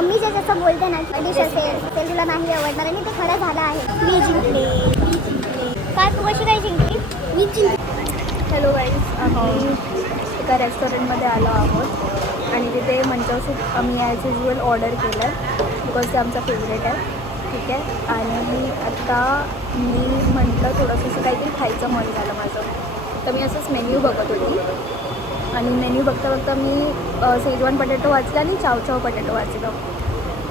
Mummy जे जसं बोलते ना डिश असेल ते तुला नाही आवडणार आणि ते खरं झालं आहे. मी जिंकले. काय तू कशी काय जिंकली? मी जिंकली. हॅलो गाईज, आम्ही एका रेस्टॉरंटमध्ये आलो आहोत आणि तिथे मंचाव सूप आम्ही ॲज युजल ऑर्डर केलं आहे बिकॉज ते आमचा फेवरेट आहे. ठीक आहे. आणि मी म्हटलं थोडंसं असं काहीतरी खायचं मन झालं माझं, तर मी असंच मेन्यू बघत होती आणि मेन्यू बघता बघता मी शेजवान पटॅटो वाचलं आणि चाव पटॅटो वाचलं.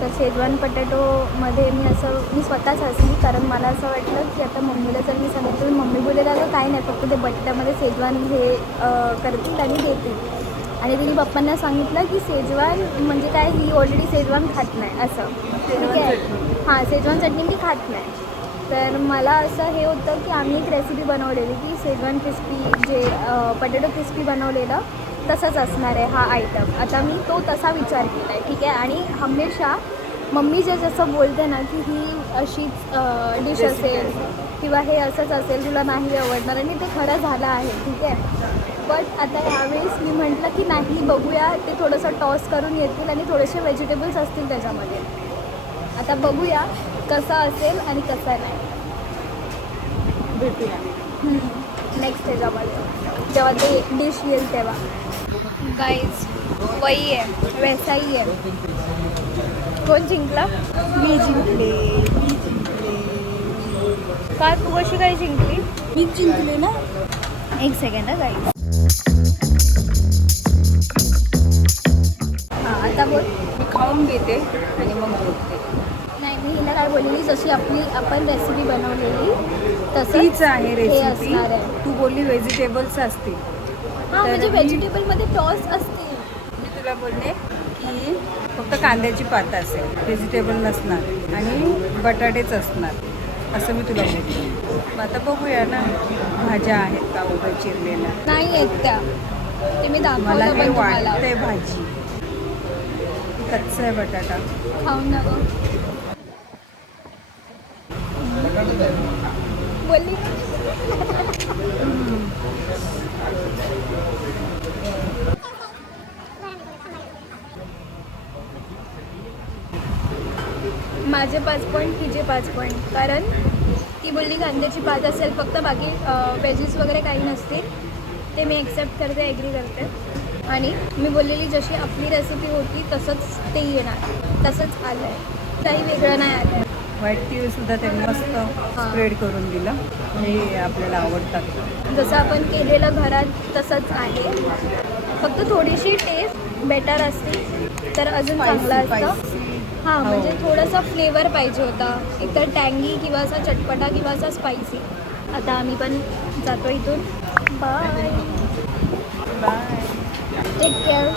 तर शेजवान पटॅटोमध्ये मी स्वतःच हसली, कारण मला असं वाटलं की आता मम्मीला जर मी सांगितलं, मम्मी बोलायला आलं काय नाही, फक्त ते बटाट्यामध्ये शेजवान हे करतील आणि देतील. आणि तिने पप्पांना सांगितलं की शेजवान म्हणजे काय, ही ऑलरेडी शेजवान खात नाही असं. ठीक आहे. हां, शेजवान चटणी मी खात नाही. तर मला असं हे होतं की आम्ही एक रेसिपी बनवलेली की शेजवान क्रिस्पी जे पटॅटो क्रिस्पी बनवलेलं तसंच असणार आहे हा आयटम. आता मी तो तसा विचार केला आहे. ठीक आहे. आणि हमेशा मम्मी जे जसं बोलते ना की ही अशीच डिश असेल किंवा हे असंच असेल, तुला नाही आवडणार, आणि ते खरं झालं आहे. ठीक आहे. बट आता यावेळेस मी म्हटलं की नाही, बघूया, ते थोडंसं टॉस करून येतील आणि थोडेसे व्हेजिटेबल्स असतील त्याच्यामध्ये. आता बघूया कसं असेल आणि कसं नाही. भेटूया नेक्स्ट त्याच्यामध्ये जेव्हा ते डिश येईल तेव्हा. गाईज, वही आहे, वैसाही आहे. कोण जिंकला? मी जिंकले. का तू कशी काय जिंकली? मी जिंकले ना. एक सेकंड गाईज. हां, आता बोल. मी खाऊन घेते आणि मग बोलते. नाही, मी हिला काय बोललेली, जशी आपण रेसिपी बनवलेली तसंच तीच आहे हे रेसिपी. असणार आहे. तू बोलली व्हेजिटेबल्स असतील. हां, तर म्हणजे मी- व्हेजिटेबलमध्ये टॉस असतील. मी तुला बोलले की फक्त कांद्याची पात असेल, व्हेजिटेबल नसणार आणि बटाटेच असणार, असं मी तुला बोलले. मग आता बघूया ना, भाज्या आहेत का उभ्या चिरलेल्या. नाही आहेत त्या, ते मी मला दाखवलं हे पण तुम्हाला. वाटतंय भाजी. कच्चा आहे बटाटा. खाऊन ना गं. बोलली माझे 5 पॉईंट, तिचे 5 पॉईंट. कारण ती बोलली कांद्याची पात असेल फक्त, बाकी व्हेजीस वगैरे काही नसतील. ते मी ॲक्सेप्ट करते, ॲग्री करते. आणि मी बोललेली जशी आपली रेसिपी होती तसंच ते येणार, तसंच आलं आहे, काही वेगळं नाही आलं आहे. व्हाईट तीळसुद्धा त्यांनी मस्त स्प्रेड करून दिलं. हे आपल्याला आवडतात. जसं आपण केलेलं घरात तसंच आहे, फक्त थोडीशी टेस्ट बेटर असते तर अजून चांगलं असतं. हां, म्हणजे थोडासा फ्लेवर पाहिजे होता, एकतर टँगी किंवा असा चटपटा किंवा असा स्पायसी. आता आम्ही पण जातो इथून. बाय. बाय. Take care.